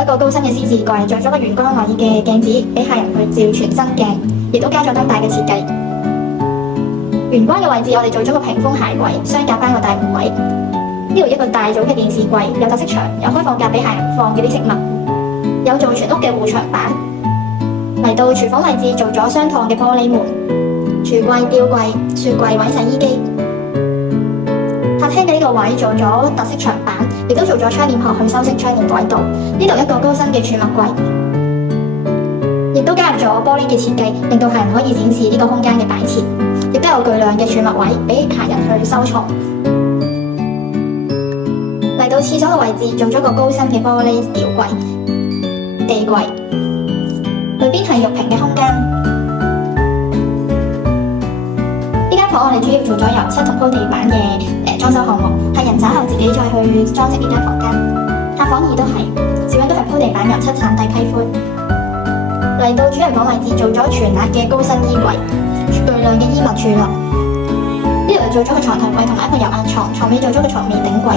一個高身嘅獅子櫃，做咗個圓光位嘅鏡子俾客人去照全身鏡，亦都加咗燈帶嘅設計。玄關嘅位置，我哋做咗個屏風鞋櫃，相隔翻個大門位。呢度一個大組嘅電視櫃，有特色牆，有開放格俾客人放嗰啲飾物，有做全屋嘅護牆板。嚟到廚房位置，做咗雙趟嘅玻璃門，櫥櫃、吊櫃、雪櫃位洗衣機。客廳嘅呢個位做咗特色牆板，亦都做咗窗簾殼去修飾窗簾軌道。呢度一個高身嘅儲物櫃，亦都加入咗玻璃嘅設計，令到客人可以展示呢個空間嘅擺設。亦都有巨量嘅儲物位俾客人去收藏。嚟到廁所嘅位置，做咗個高身嘅玻璃吊櫃、地櫃，裏邊係玉屏嘅空間。呢間房我哋主要做咗油漆同鋪地板嘅裝修項目，客人稍後自己再去裝飾呢間房間。客房2都係，小樣都係鋪地板、油漆、產地批灰。嚟到主人房位置，做咗全額嘅高身衣櫃。巨量嘅衣物儲納，呢度做咗個床頭櫃同埋一個油壓床，床尾做咗個床面頂櫃。